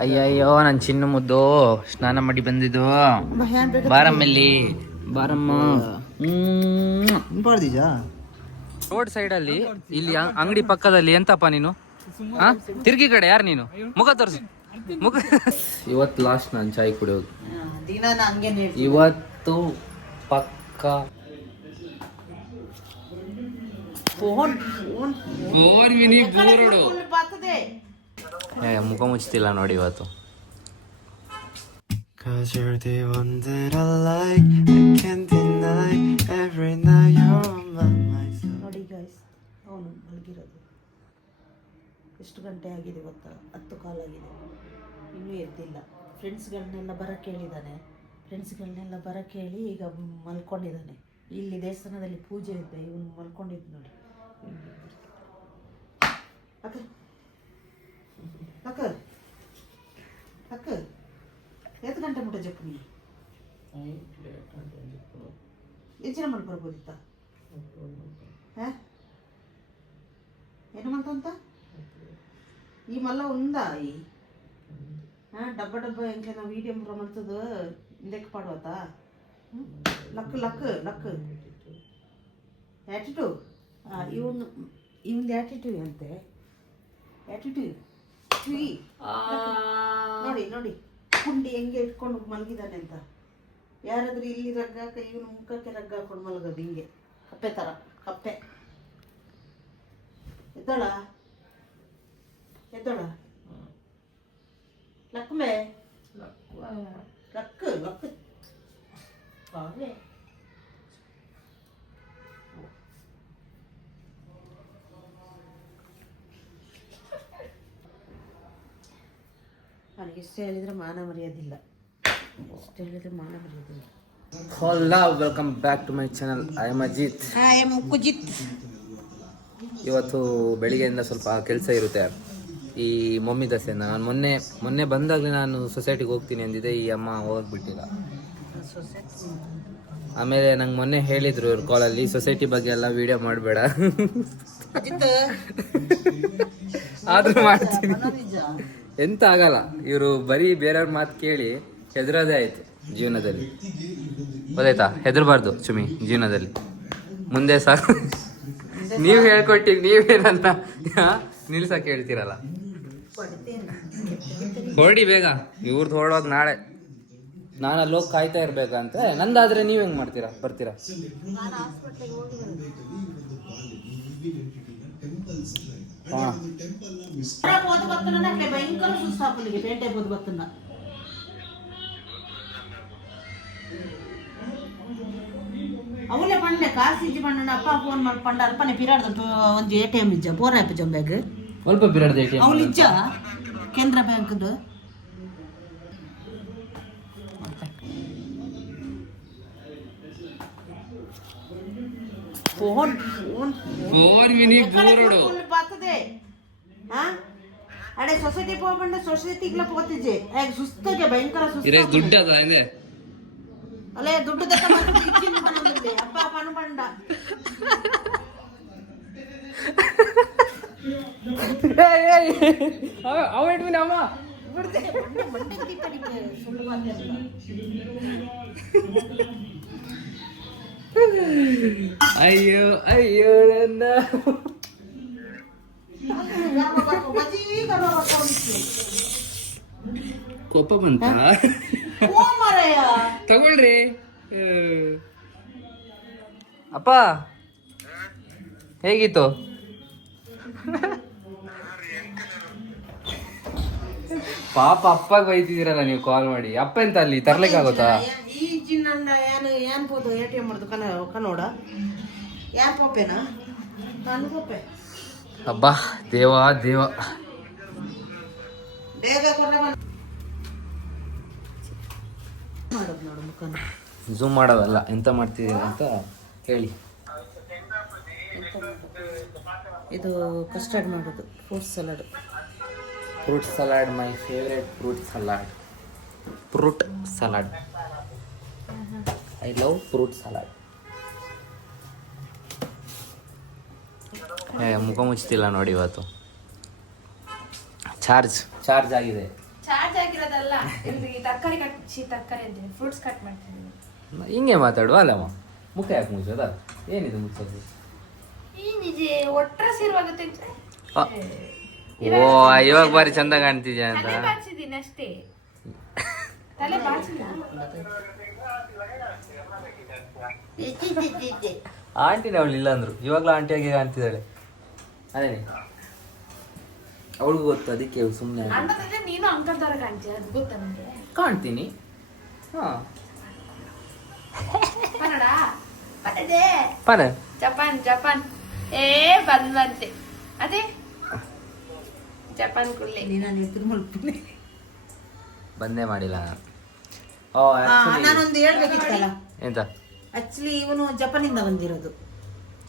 ಅಯ್ಯಯ್ಯೋ ನನ್ನ ಚಿನ್ನ ಮುದ್ದು ಸ್ನಾನ ಮಾಡಿ ಬಂದಿದ್ದು. ಬಾರಮ್ಮಲ್ಲಿ ಬಾರಮ್ಮ. ರೋಡ್ ಸೈಡ್ ಅಲ್ಲಿ ಇಲ್ಲಿ ಅಂಗಡಿ ಪಕ್ಕದಲ್ಲಿ ಎಂತಪ್ಪ ನೀನು? ತಿರ್ಗಿ ಕಡೆ ಯಾರು ನೀನು? ಮುಖ ತೋರಿಸು ಮುಖ. ಇವತ್ತು ಲಾಸ್ಟ್ ನಾನು ಚಾಯ್ ಕುಡಿಯೋದು. ಇವತ್ತು ಪಕ್ಕ ಮುಖ ಮುಚ್ತಿಲ್ಲ ನೋಡಿ ಇವತ್ತು. ನೋಡಿ ಗೈಸ್, ಅವನು ಮಲಗಿರೋದು ಎಷ್ಟು ಗಂಟೆ ಆಗಿದೆ ಗೊತ್ತಾ? 10 ಕಾಲಾಗಿದೆ, ಇನ್ನೂ ಎದ್ದಿಲ್ಲ. ಫ್ರೆಂಡ್ಸ್ಗಳನ್ನೆಲ್ಲ ಬರೋಕ್ಕೆ ಹೇಳಿದ್ದಾನೆ. ಫ್ರೆಂಡ್ಸ್ಗಳನ್ನೆಲ್ಲ ಬರೋಕ್ಕೆ ಹೇಳಿ ಈಗ ಮಲ್ಕೊಂಡಿದ್ದಾನೆ. ಇಲ್ಲಿ ದೇವಸ್ಥಾನದಲ್ಲಿ ಪೂಜೆ ಇದೆ, ಇವನು ಮಲ್ಕೊಂಡಿದ್ದು ನೋಡಿ. ಅಕ್ಕ ಅಕ್ಕ ಅಕ್ಕ ಎಷ್ಟು ಗಂಟೆ ಮುಟ್ಟ ಜಪ್ಪು ನೀ ಹೆಚ್ಚಿನ ಮಾಡಿ ಬರ್ಬೋದಿತ್ತ? ಏನು ಮಂತ ಈ ಮಲ್ಲ ఉందా ಈ ಡಬ್ಬ ಡಬ್ಬ ಎಂಕ್ಲೆ ನಾವು ವೀಡಿಯೋ ಮಾಡ್ತದ ಇಂದಕ್ಕೆ ಪಾಡ್ವತ್ತ ಲಕ್ ಲಕ್ ಲಕ್ ಆ್ಯಟಿಟ್ಯೂಡ್. ಇವನ್ ಆ್ಯಟಿಟ್ಯೂಡ್ ಅಂತೆ. ಆ್ಯಟಿಟ್ಯೂಡ್ ನೋಡಿ ನೋಡಿ ಕುಂಡಿ ಹೆಂಗೆ ಇಟ್ಕೊಂಡು ಮಲಗಿದ್ದಾನೆ ಅಂತ. ಯಾರಾದ್ರೂ ಇಲ್ಲಿ ರಗ್ಗಾಕ ಇವನು ಮುಖಕ್ಕೆ ರಗ್ಗ ಹಾಕೊಂಡು ಮಲಗೋದು ಹಿಂಗೆ ಕಪ್ಪೆ ಥರ. ಕಪ್ಪೆ ಎದ್ದೋಳ ಎದ್ದೋಳ ಲಕ್ಮೆ ಲಕ್ ಲಕ್ ಬಾವೆ. ನನಗೆ ಎಷ್ಟು ಹೇಳಿದ್ರೆ ಮಾನ ಮರ್ಯಾದಿಲ್ಲ, ಎಷ್ಟು ಹೇಳಿದ್ರೆ ಮಾನ ಮರ್ಯಾದಿಲ್ಲ. Welcome back to my channel. I am Ajit. I am Kujit. ಇವತ್ತು ಬೆಳಿಗ್ಗೆಯಿಂದ ಸ್ವಲ್ಪ ಕೆಲಸ ಇರುತ್ತೆ. ಈ ಮಮ್ಮಿ ದಸೆಯಿಂದ ನಾನು ಮೊನ್ನೆ ಬಂದಾಗಲೇ ನಾನು ಸೊಸೈಟಿಗೆ ಹೋಗ್ತೀನಿ ಅಂದಿದ್ದೆ. ಈ ಅಮ್ಮ ಹೋಗ್ಬಿಟ್ಟಿಲ್ಲ. ಆಮೇಲೆ ನಂಗೆ ಮೊನ್ನೆ ಹೇಳಿದ್ರು ಇವ್ರ ಕಾಲಲ್ಲಿ, ಸೊಸೈಟಿ ಬಗ್ಗೆ ಎಲ್ಲ ವಿಡಿಯೋ ಮಾಡಬೇಡ ಆದ್ರೂ ಮಾಡ್ತೀನಿ. ಎಂತ ಆಗಲ್ಲ, ಇವರು ಬರೀ ಬೇರೆಯವ್ರ ಮಾತು ಕೇಳಿ ಹೆದರೋದೇ ಆಯ್ತು ಜೀವನದಲ್ಲಿ. ಗೊತ್ತಾಯ್ತಾ? ಹೆದರ್ಬಾರ್ದು ಸುಮಿ ಜೀವನದಲ್ಲಿ. ಮುಂದೆ ಸಾಕು. ನೀವು ಹೇಳ್ಕೊಟ್ಟಿ ನೀವೇ ನನ್ನ ನಿಲ್ಸಕ್ಕೆ ಹೇಳ್ತೀರಲ್ಲ. ಹೊರಡಿ ಬೇಗ, ಇವ್ರದ್ದು ಹೊರಡೋದು ನಾಳೆ. ನಾನು ಅಲ್ಲಿ ಹೋಗಿ ಕಾಯ್ತಾ ಇರ್ಬೇಕಂತ. ನಂದಾದ್ರೆ ನೀವ್ ಹೆಂಗ್ ಮಾಡ್ತೀರಾ? ಬರ್ತೀರಾ? ಭಯಂಕರ ಸುಸ್ತಾಪಲಿಗೆ ಪೇಟೆ ಬೋದು ಬತ್ತನ್ನ ಅವಲೇ ಪಂಡೆ ಕಾಸಿಜ್ಜಿ ಪಂಡ ಅಪ್ಪ ಫೋನ್ ಮಾಡಿ ಪಂಡ ಅಲ್ಪನೆ ಪಿರಾಡ್ದು ಒಂದು ATM ಇಜ್ಜ ಬೋರ್ ಆಯ್ತು ಜಂಬ್ಯಾಗ ಸ್ವಲ್ಪ ಪಿರಾಡ್ದು ATM ಅವಳು ಇಜ್ಜ ಕೇಂದ್ರ ಬ್ಯಾಂಕ್ದು. Phone phone phone mini board ಬರ್ತದೆ. ಅಡೆ ಸೊಸೈಟಿ ಹೋಗ್ಬಂಡ ಸೊಸೈಟಿಗ್ಲ ಹೋಗ್ತಿದ್ದೆ. ಸುಸ್ತಾಗೆ ಭಯಂಕರ ಸುಸ್ತು. ದುಡ್ಡು ಅದ ಇದೆ ಅಲ್ಲೇ ದುಡ್ಡು ದತ್ತ ಅಪ್ಪ ಪಣ ಪಂಡ ಅಮ್ಮ ಅಯ್ಯೋ ಅಯ್ಯೋ ನನ್ನ ಕೋಪ ಬಂತ. ತಗೊಳ್ರಿ ಅಪ್ಪ. ಹೇಗಿತ್ತು? ಪಾಪ ಅಪ್ಪಗೆ ಬೈತಿದ್ದೀರಲ್ಲ ನೀವು ಕಾಲ್ ಮಾಡಿ. ಅಪ್ಪ ಎಂತ ಅಲ್ಲಿ ತರ್ಲಿಕ್ಕೆ ಆಗುತ್ತಾ? ಈ ಚಿನ್ನ ಏನ್ ಬೋದು ATM ಮಾಡ್ದು ಕನ್ನೋಡ ಯಾರ್ ಪಪ್ಪೇನಾ? ನಾನು ಪಪ್ಪೆ. ಅಬ್ಬಾ ದೇವ ದೇವ. ಬೇಗ ಮಾಡೋದು ನೋಡು ಮುಖನ. ಝೂಮ್ ಮಾಡೋದಲ್ಲ, ಎಂತ ಮಾಡ್ತಿದ್ದೀರ ಅಂತ ಹೇಳಿ. ಇದು ಕಸ್ಟರ್ಡ್ ಮಾಡೋದು, fruit salad. Fruit salad, my favourite fruit salad. Fruit salad, I love fruit salad. ಮುಖ ಮುಚ್ತಿಲ್ಲ ನೋಡಿ ಇವತ್ತು. ಚಾರ್ಜ್ ಆಗಿದೆ. ಚಾರ್ಜ್ ಆಗಿರೋದಲ್ಲ ಇಲ್ಲಿ ತರಕಾರಿ ತರಕಾರಿ ಅಂತೀನಿ ಫ್ರೂಟ್ಸ್ ಕಟ್ ಮಾಡ್ತೀನಿ. ಹಿಂಗೆ ಮಾತಾಡುವ ಅಲ್ಲಮ್ಮ, ಮುಖ ಯಾಕೆ ಮುಚ್ಚೋದ? ಏನಿದು ಮುಚ್ಚೋದು? ಏನಿದೆ ಒಟ್ರ ಸೇರುವಾಗುತ್ತೆ. ಓ ಇವಾಗ ಬಾರಿ ಚಂದ ಕಾಣ್ತಿದ್ಯಾ ಅಂತ. ತಲೆ ಬಾಚಿದ್ದೀನಿ ಅಷ್ಟೇ, ತಲೆ ಬಾಚಿಲ್ಲ. ಆಂಟಿನ ಅವಳು ಇಲ್ಲ ಅಂದ್ರು, ಇವಾಗ್ಲೂ ಆಂಟಿಯಾಗಿ ಕಾಣ್ತಿದ್ದಾಳೆ. ಅದೇ ಅವಳಿಗೂ ಗೊತ್ತು, ಅದಕ್ಕೆ ಸುಮ್ಮನೆ ಅಣ್ಣಂದ್ರೆ ನೀನು ಅಂಕಲ್ ತರ ಕಾಣ್ತೀಯ, ಅದು ಗೊತ್ತಾ ನಿಮಗೆ? ಕಾಣ್ತೀನಿ. ಹಾ ಕನ್ನಡ ಮತ್ತೆ ಪರ ಜಪಾನ್ ಜಪಾನ್ ಬಂದಂತೆ ಅದೇ ಜಪಾನ್ ಕುಳ್ಳಿ ಬಂದೇ ಮಾಡಿಲ್ಲ ನಾನು. ನಾನೊಂದು ಹೇಳ್ಬೇಕಿತ್ತಲ್ಲ, ಎಂತ? ಆಕ್ಚುಲಿ ಇವನು ಜಪಾನಿಂದ ಬಂದಿರೋದು.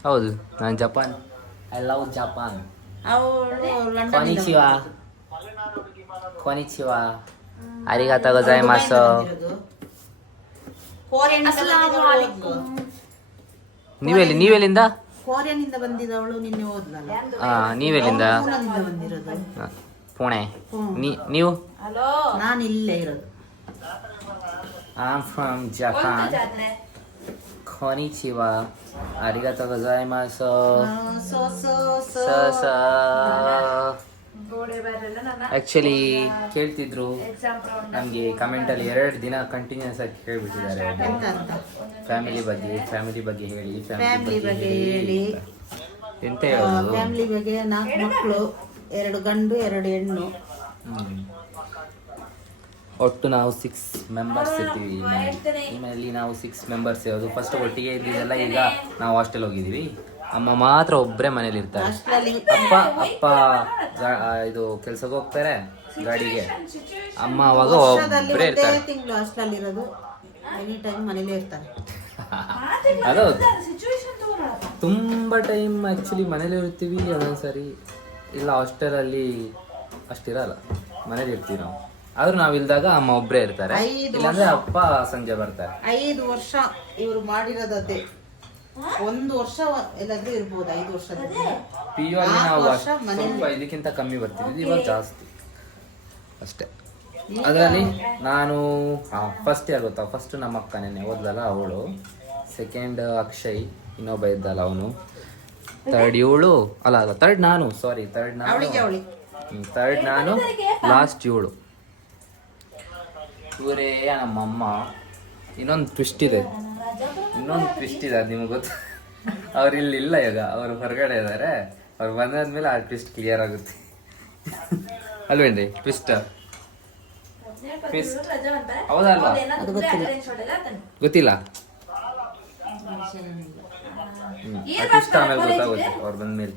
ಹೌದು, ನಾನು ಜಪಾನ್, ಐ ಲವ್ ಜಪಾನ್. ಅವಳು ಲಂಡನ್ ಕೊನಿಚಿವಾ ಕೊನಿಚಿವಾ ಅರಿಗಾತ ಗೊಜಾಯಿಮಾಸು. ನೀವೆಲ್ಲಿಂದ? ಕೊರಿಯನ್ನಿಂದ ಬಂದಿದ್ದವಳು ನಿನ್ನೆ ಹೋದ್ಲಲ್ಲ. ನೀವೆಲ್ಲಿಂದ? ಪೂನಾದಿಂದ ಬಂದಿರೋದು. ಪುಣೆ. ನೀವು? ನಾನು ಇಲ್ಲೇ ಇರೋದು. I'm from Japan. Konnichiwa. Arigatou gozaimasu. Actually ಕೇಳ್ತಿದ್ರು ನಮಗೆ ಕಮೆಂಟಲ್ಲಿ 2 ದಿನ ಕಂಟಿನ್ಯೂಸ್ ಆಗಿ ಕೇಳ್ಬಿಟ್ಟಿದ್ದಾರೆ, ಫ್ಯಾಮಿಲಿ ಬಗ್ಗೆ ಹೇಳಿ, ಫ್ಯಾಮಿಲಿ ಬಗ್ಗೆ ಹೇಳಿ. ಎಂತ ಹೇಳೋದು? ಫ್ಯಾಮಿಲಿ ಬಗ್ಗೆ 4 ಮಕ್ಕಳು, 2 ಗಂಡು 2 ಹೆಣ್ಣು. ಒಟ್ಟು ನಾವು 6 ಮೆಂಬರ್ಸ್ ಇರ್ತೀವಿ ಈ ಮನೆಯಲ್ಲಿ. ನಾವು 6 ಮೆಂಬರ್ಸ್ ಇರೋದು. ಫಸ್ಟ್ ಒಟ್ಟಿಗೆ ಇದ್ದಿದ್ದೆಲ್ಲ, ಈಗ ನಾವು ಹಾಸ್ಟೆಲ್ ಹೋಗಿದ್ದೀವಿ. ಅಮ್ಮ ಮಾತ್ರ ಒಬ್ಬರೇ ಮನೇಲಿ ಇರ್ತಾರೆ. ಅಪ್ಪ ಇದು ಕೆಲ್ಸಕ್ಕೆ ಹೋಗ್ತಾರೆ ಗಾಡಿಗೆ. ಅಮ್ಮ ಅವಾಗ ಒಬ್ಬರೇ ಇರ್ತಾರೆ. ತಿಂಗಳು ಹಾಸ್ಟೆಲ್ ಇರೋದು, ಎನಿ ಟೈಮ್ ಮನೇಲೇ ಇರ್ತಾರೆ. ಅದು ತುಂಬ ಟೈಮ್ ಆ್ಯಕ್ಚುಲಿ ಮನೇಲಿ ಇರ್ತೀವಿ. ಒಂದೊಂದ್ಸರಿ ಇಲ್ಲ, ಹಾಸ್ಟೆಲಲ್ಲಿ ಅಷ್ಟಿರಲ್ಲ, ಮನೇಲಿ ಇರ್ತೀವಿ ನಾವು. ಆದ್ರೂ ನಾವು ಇಲ್ದಾಗ ಅಮ್ಮ ಒಬ್ಬರೇ ಇರ್ತಾರೆ, ಇಲ್ಲಾಂದ್ರೆ ಅಪ್ಪ ಸಂಜೆ ಬರ್ತಾರೆ. 5 ವರ್ಷ ಇವರು ಮಾಡಿರೋದೇ. 1 ವರ್ಷ ಎಲ್ಲಾದ್ರೂ ಇರ್ಬೋದು, 5 ವರ್ಷದಲ್ಲಿ. PU ಅಲ್ಲಿ ನಾವು ಸ್ವಲ್ಪ ಇದಕ್ಕಿಂತ ಕಮ್ಮಿ ಬರ್ತಿದ್ವಿ, ಇವಾಗ ಜಾಸ್ತಿ ಅಷ್ಟೇ. ಅದರಲ್ಲಿ ನಾನು ಫಸ್ಟ್ ಯಾಗುತ್ತಾ, ಫಸ್ಟ್ ನಮ್ಮ ಅಕ್ಕ ನೆನ್ನೆ ಓದ್ಲಲ್ಲ ಅವಳು, ಸೆಕೆಂಡ್ ಅಕ್ಷಯ್, ಇನ್ನೊಬ್ಬ ಇದ್ದಲ್ಲ ಅವನು, ಥರ್ಡ್ ಇವಳು, ಅಲ್ಲ ಥರ್ಡ್ ನಾನು, ಸಾರಿ ಥರ್ಡ್ ನಾನು, ಲಾಸ್ಟ್ ಇವಳು. ಇವರೇ ನಮ್ಮಮ್ಮ. ಇನ್ನೊಂದು ಟ್ವಿಸ್ಟ್ ಇದೆ, ಅದು ನಿಮ್ಗೆ ಗೊತ್ತು. ಅವ್ರು ಇಲ್ಲಿ ಇಲ್ಲ ಈಗ, ಅವರು ಹೊರಗಡೆ ಇದ್ದಾರೆ. ಅವ್ರು ಬಂದಾದ್ಮೇಲೆ ಆ ಟ್ವಿಸ್ಟ್ ಕ್ಲಿಯರ್ ಆಗುತ್ತೆ ಅಲ್ವೇನ್ರಿ? ಟ್ವಿಸ್ಟ್ ಹೌದಲ್ವಾ? ಗೊತ್ತಿಲ್ಲ. ಟ್ವಿಸ್ಟ್ ಆಮೇಲೆ ಗೊತ್ತಾಗುತ್ತೆ ಅವ್ರು ಬಂದ್ಮೇಲೆ.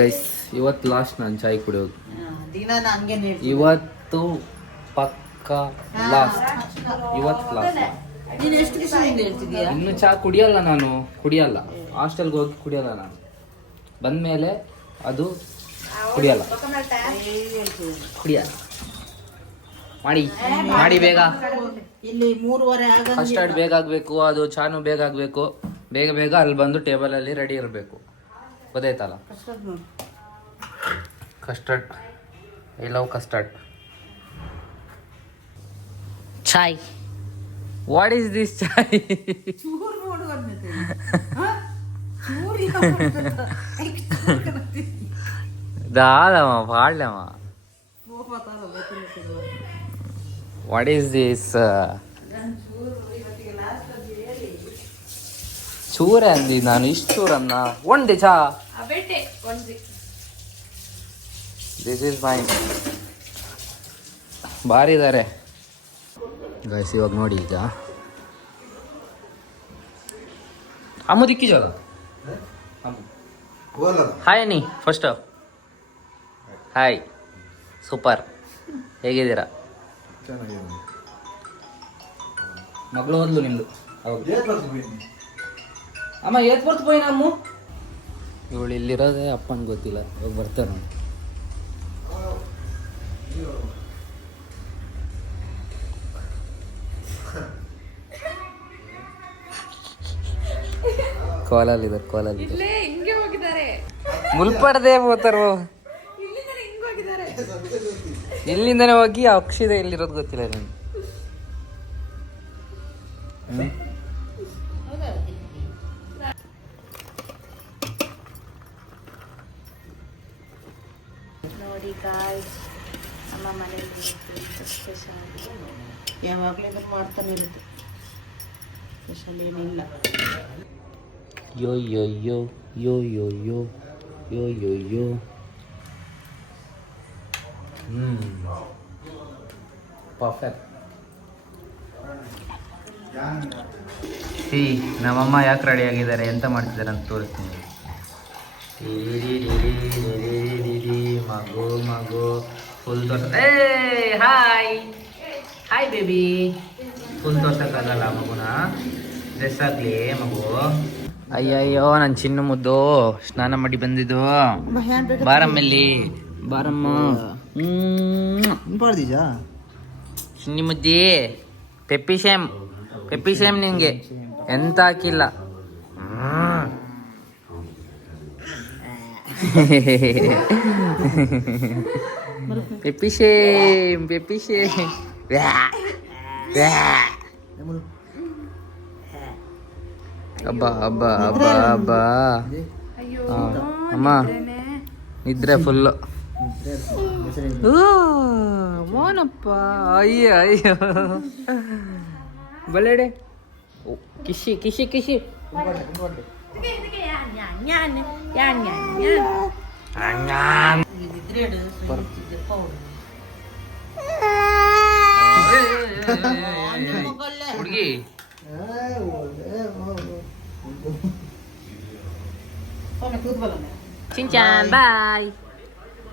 ಗೈಸ್ ಇವತ್ತು ಲಾಸ್ಟ್ ನಾನು ಚಾಯ್ ಕುಡಿಯೋದು. ಇವತ್ತು ಪಕ್ಕ ಲಾಸ್ಟ್. ಇವತ್ತು ಲಾಸ್ಟ್. ಇನ್ನು ಚಾ ಕುಡಿಯಲ್ಲ ನಾನು, ಹಾಸ್ಟೆಲ್ಗೆ ಹೋಗಿ ಕುಡಿಯಲ್ಲ ನಾನು. ಬಂದ್ಮೇಲೆ ಅದು ಕುಡಿಯಲ್ಲ. ಮಾಡಿ ಬೇಗ. ಇಲ್ಲಿ 3:30 ಕಸ್ಟರ್ಡ್ ಬೇಗ ಆಗ್ಬೇಕು, ಅದು ಚಾನು ಬೇಗ ಆಗ್ಬೇಕು. ಬೇಗ ಅಲ್ಲಿ ಬಂದು ಟೇಬಲಲ್ಲಿ ರೆಡಿ ಇರಬೇಕು. ಗೊತ್ತಾಯ್ತಲ್ಲ? Custard, I love custard. Chai. What is this chai? ದಾದಮ್ಮ ಬಾಳ್ಯಮ್ಮ. What is this? ಚೂರೆ ಅಂದಿ ನಾನು, ಇಷ್ಟು ಚೂರನ್ನ ಒಂದೇ ಚಾ. This is mine. ಭಾರಿ ಇದ್ದಾರೆ ಗೈಸ್. ಇವಾಗ ನೋಡಿ, ಈಗ ಅಮ್ಮ ದಿಕ್ಕಿ ಜಾಗ. ಹಾಯ್ ನೀ ಫಸ್ಟ್. Hi, super. ಹೇಗಿದ್ದೀರಾ? ಮಗಳು ಓದ್ಲು ನಿಮ್ದು ಅಮ್ಮ. ಏತ್ ಬರ್ತು ಪೋಯ್ ನಮ್ಮ ಇವಳು ಇಲ್ಲಿರೋದೇ ಅಪ್ಪನ ಗೊತ್ತಿಲ್ಲ, ಇವಾಗ ಬರ್ತಾರೆ ನೋಡಿ. ಕೋಲಲ್ಲಿ ಹಿಂಗೆ ಹೋಗಿದ್ದಾರೆ. ಮುಲ್ಪಡ್ದೆ ಹೋತಾರೋ. ಹಿಂಗೆ ಹೋಗಿದ್ದಾರೆ. ಇಲ್ಲಿಂದನೇ ಹೋಗಿ ಅಕ್ಷಿತ ಎಲ್ಲಿರೋದು ಗೊತ್ತಿಲ್ಲ ನನಗೆ. ನೋಡಿ ಗಾಯ್ಸ್, ನಮ್ಮ ಮನೆಯಲ್ಲಿ ಸ್ಪೆಷಲ್ ಯಾವಾಗಲೂ ಮಾಡ್ತಾನೆ ಇರುತ್ತೆ, ಸ್ಪೆಷಲ್ ಏನಿಲ್ಲ. ಯೋ ಯೋ ಯೋ ಯೋ ಯೋ ಯೋ ಯೋ ಯೋ ಯೋ. ಪರ್ಫೆಕ್ಟ್. ನಮ್ಮಮ್ಮ ಯಾಕೆ ರೆಡಿ ಆಗಿದ್ದಾರೆ, ಎಂತ ಮಾಡ್ತಿದ್ದಾರೆ ಅಂತ ತೋರಿಸ್ತೀನಿ. ಮಗು ಮಗು ಫುಲ್ ತೋರ್ಸ. Hi hi baby. ಫುಲ್ ತೋರ್ಸಕ್ಕಾಗಲ್ಲ ಮಗುನ, ಡ್ರೆಸ್ ಆಗಲಿ ಮಗು. ಅಯ್ಯಯ್ಯೋ ನನ್ನ ಚಿನ್ನು ಮುದ್ದು ಸ್ನಾನ ಮಾಡಿ ಬಂದಿದ್ದು. ಬಾರಮ್ಮಲ್ಲಿ ಬಾರಮ್ಮ. ಚಿನ್ನಿ ಮುದ್ದಿ. ಪೆಪ್ಪಿ ಶೇಮ್ ನಿಂಗೆ ಎಂತ ಹಾಕಿಲ್ಲ. ಪೆಪ್ಪಿ ಶೇಮ್. ಅಬ್ಬಾ ಅಬ್ಬಾ ಅಬ್ಬಾ ಅಬ್ಬಾ. ಅಮ್ಮ ನಿದ್ರೆ ಫುಲ್ಲು. ಮೋನಪ್ಪ. ಅಯ್ಯೋ ಬಲ್ಲೆಡೆ. ಕಿಶಿ. ಹುಡುಗಿ ಚಿಂಚಾನ್ ಬಾಯ್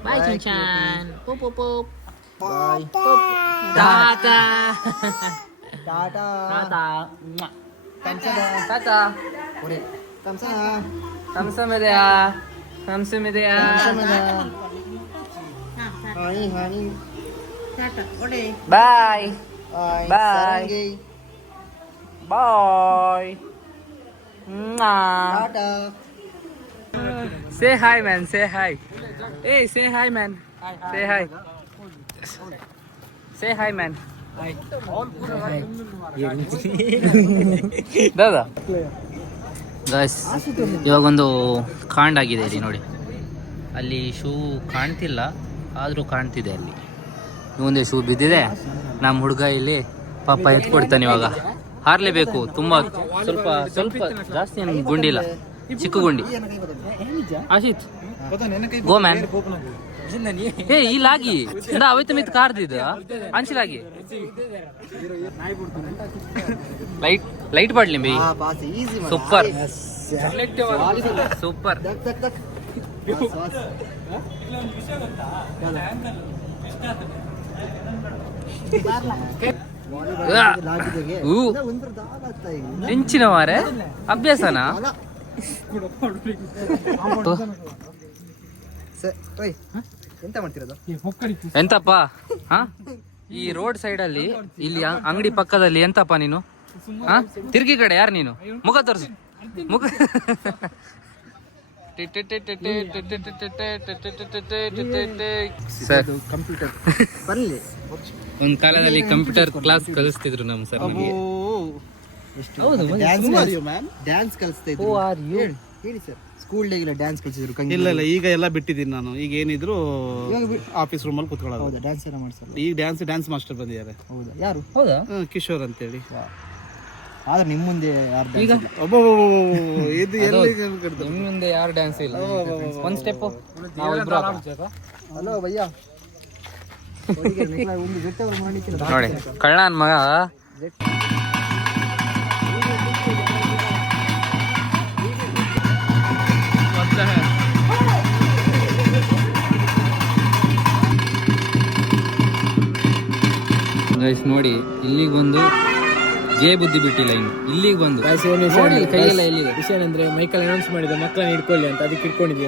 ಬಾಯ್ ಚಿಂಚಾನ್. ಪೋಪ್ ಬಾಯ್ ಟಾಟಾ ಟಾಟಾ ಟಾಟಾ. ಕಂಸಮಿದೆಯಾ ಬಾಯ್ ಬಾಯ್. Say hi man, say hi. Hey, say hi man. Say hi. Say hi man. Hi. ದಾದಾ ಗಾಯ್ಸ್, ಇವಾಗೊಂದು ಕಾಂಡ್ ಆಗಿದೆ ಇಲ್ಲಿ ನೋಡಿ. ಅಲ್ಲಿ ಶೂ ಕಾಣ್ತಿಲ್ಲ, ಆದರೂ ಕಾಣ್ತಿದೆ ಅಲ್ಲಿ. ಮುಂದೆ ಶೂ ಬಿದ್ದಿದೆ. ನಮ್ಮ ಹುಡುಗ ಇಲ್ಲಿ ಪಾಪ ಎತ್ಕೊಡ್ತಾನೆ. ಇವಾಗ ಹಾರ್ಲೇಬೇಕು. ತುಂಬ ಸ್ವಲ್ಪ ಜಾಸ್ತಿ ಏನು ಗುಂಡಿಲ್ಲ, ಚಿಕ್ಕ ಗುಂಡಿ. ಆಶಿತ್ ಗೋ ಮ್ಯಾನ್. ಏ ಇಲ್ಲಾಗಿ ಇಂದ ಅವೈತ ಮಿತ್ ಕಾರ್ದಿದ ಅಂಚಿಲಾಗಿ ಲೈಟ್ ಬಾಡ್ಲಿ ಬೈ. Super super. ಹೆಂಚಿನ ಮಾರೆ ಅಭ್ಯಾಸನಾ. ಎಂತಪ್ಪ ಈ ರೋಡ್ ಸೈಡ್ ಅಲ್ಲಿ ಇಲ್ಲಿ ಅಂಗಡಿ ಪಕ್ಕದಲ್ಲಿ ಎಂತಪ್ಪ ನೀನು? ತಿರ್ಗಿ ಕಡೆ ಯಾರು ನೀನು? ಮುಖ ತೋರಿಸು ಮುಖ. ಒಂದ್ ಕಾಲದಲ್ಲಿ ಕಂಪ್ಯೂಟರ್ ಕ್ಲಾಸ್ ಕಲಿಸ್ತಿದ್ರು ನಮ್ ಸರ್. ಡ್ಯಾನ್ಸ್ ಕಲಿಸ್ತಾ ಇದ್ರು. ಹೇಳಿ ಸರ್, ಸ್ಕೂಲ್ ಡೇಗೆಲ್ಲ ಡ್ಯಾನ್ಸ್ ಕಲಿಸಿದ್ರು? ಇಲ್ಲ ಈಗ ಎಲ್ಲ ಬಿಟ್ಟಿದ್ದೀನಿ ನಾನು. ಈಗ ಏನಿದ್ರು ಆಫೀಸ್ ರೂಮಲ್ಲಿ ಕೂತ್ಕೊಳ್ಳೋದು. ಹೌದಾ, ಡ್ಯಾನ್ಸ್ ಎಲ್ಲ ಮಾಡ್ಸಲ್ಲ? ಈಗ ಡ್ಯಾನ್ಸ್ ಮಾಸ್ಟರ್ ಬಂದಿದ್ದಾರೆ. ಹೌದಾ, ಯಾರು? ಹೌದಾ, ಕಿಶೋರ್ ಅಂತೇಳಿ. ಆದ್ರೆ ನಿಮ್ ಮುಂದೆ ಈಗ ಇದು ಎಲ್ಲಿ ನಿಮ್ ಮುಂದೆ ಯಾರು ಡ್ಯಾನ್ಸ್ ಇಲ್ಲ. ಒಂದ್ ಸ್ಟೆಪ್. ಹಲೋ ಭಯ್ಯ, ನೋಡಿ ಕಳ್ಳನ್ ಮಗ. ನೋಡಿ ಇಲ್ಲಿಗೆ ಬಂದು ಗೇ ಬುದ್ಧಿ ಬಿಟ್ಟಿಲ್ಲ. ಇನ್ನು ಇಲ್ಲಿಗೆ ಬಂದು ಕೈಯೆಲ್ಲ ಎಲ್ಲಿದೆ. ವಿಷಯ ಅಂದ್ರೆ ಮೈಕಲ್ ಅನೌನ್ಸ್ ಮಾಡಿದ ಮಕ್ಕಳನ್ನ ಹಿಡ್ಕೊಳ್ಳಿ ಅಂತ, ಅದಕ್ಕೆ ಹಿಡ್ಕೊಂಡಿದ್ದೀವಿ.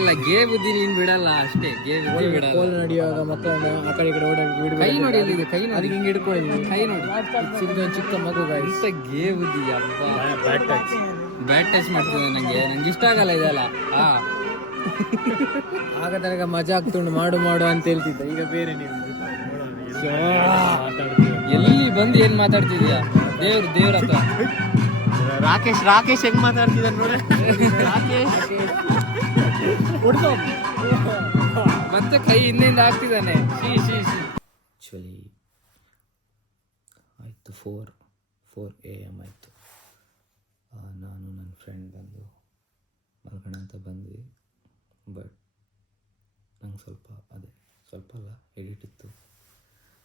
ಇಲ್ಲ ಗೇ ಬುದ್ಧಿ ನೀನ್ ಬಿಡಲ್ಲ ಅಷ್ಟೇ. ಗೇ ಬುದ್ಧಿ ಬಿಡಲ್ಲ. ಕೋಲ್ ನಡೆಯುವಾಗ ಮಕ್ಕಳನ್ನ ಆ ಕಡೆ ಈ ಕಡೆ ಓಡಾಡಿ ಕೈ ನೋಡಿ ಎಲ್ಲಿದೆ. ಕೈ ನೋಡಿ, ಅದಕ್ಕೆ ಹಿಂಗೆ ಹಿಡ್ಕೊಂಡಿದ್ದೀವಿ. ಕೈ ನೋಡಿ, ಚಿಕ್ಕ ಮಗು ಇಂತ ಗೇ ಬುದ್ಧಿ. ಬ್ಯಾಟ್ ಟಚ್ ಮಾಡ್ತದೆ. ನಂಗೆ ಇಷ್ಟ ಆಗಲ್ಲ ಇದೆಲ್ಲ. ಆಗ ತನಕ ಮಜಾ ಆಗ್ತುಂಡು ಮಾಡು ಮಾಡು ಅಂತ ಹೇಳ್ತಿದ್ದ, ಈಗ ಬೇರೆ ನೀವು ಎಲ್ಲಿ ಬಂದು ಏನ್ ಮಾತಾಡ್ತಿದ್ಯಾ? ದೇವ್ರ ಹತ್ರ ರಾಕೇಶ್ ಹೆಂಗ್ ಮಾತಾಡ್ತಿದ್ದ ನೋಡ. ಮತ್ತೆ ಕೈ ಹಿಂದಿಂದ ಹಾಕ್ತಿದ್ದಾನೆ. ಆ್ಯಕ್ಚುಲಿ ಆಯಿತು 4 AM ಆಯಿತು. ನಾನು ನನ್ನ ಫ್ರೆಂಡ್ ಬಂದು ಮಲ್ಗೋಣ ಅಂತ ಬಂದ್ವಿ. ಬಟ್ ನಂಗೆ ಸ್ವಲ್ಪ ಅಲ್ಲ ಎಡಿಟ್ ಇತ್ತು,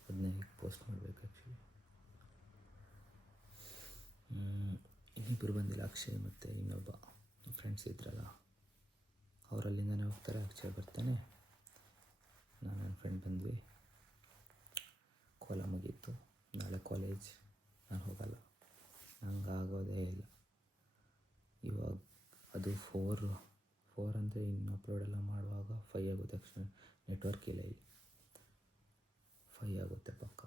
ಅದನ್ನೇ ಪೋಸ್ಟ್ ಮಾಡಬೇಕು. ಆ್ಯಕ್ಚುಲಿ ಇನ್ನಿಬ್ಬರು ಬಂದಿಲ್ಲ, ಅಕ್ಷಯ್ ಮತ್ತು ಇನ್ನೊಬ್ಬ ಫ್ರೆಂಡ್ಸ್ ಇದ್ರಲ್ಲ, ಅವರಲ್ಲಿಂದನೇ ಹೋಗ್ತಾರೆ. ಅಕ್ಷಯ್ ಬರ್ತಾನೆ, ನಾನು ನನ್ನ ಫ್ರೆಂಡ್ ಬಂದ್ವಿ. ಕೋಲ ಮುಗೀತು. ನಾಳೆ ಕಾಲೇಜ್, ನಾನು ಹೋಗಲ್ಲ, ನಂಗೆ ಆಗೋದೇ ಇಲ್ಲ. ಇವಾಗ ಅದು 4 ಅಂದರೆ ಇನ್ನು ಅಪ್ಲೋಡ್ ಎಲ್ಲ ಮಾಡುವಾಗ 5 ಆಗುತ್ತೆ. ತಕ್ಷಣ ನೆಟ್ವರ್ಕ್ ಇಲ್ಲ ಇಲ್ಲಿ, 5 ಆಗುತ್ತೆ ಪಕ್ಕ.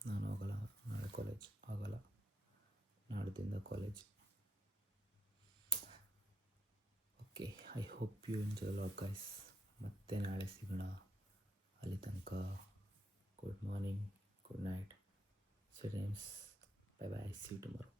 ನಾನು ಹೋಗಲ್ಲ, ನಾಳೆ ಕಾಲೇಜ್ ಆಗಲ್ಲ, ನಾಡ್ದಿಂದ college. Okay, I hope you enjoy lot guys. ಮತ್ತೆ ನಾಳೆ ಸಿಗೋಣ. ಅಲ್ಲಿ ತನಕ good morning, good night, sweet dreams, bye bye, see you tomorrow.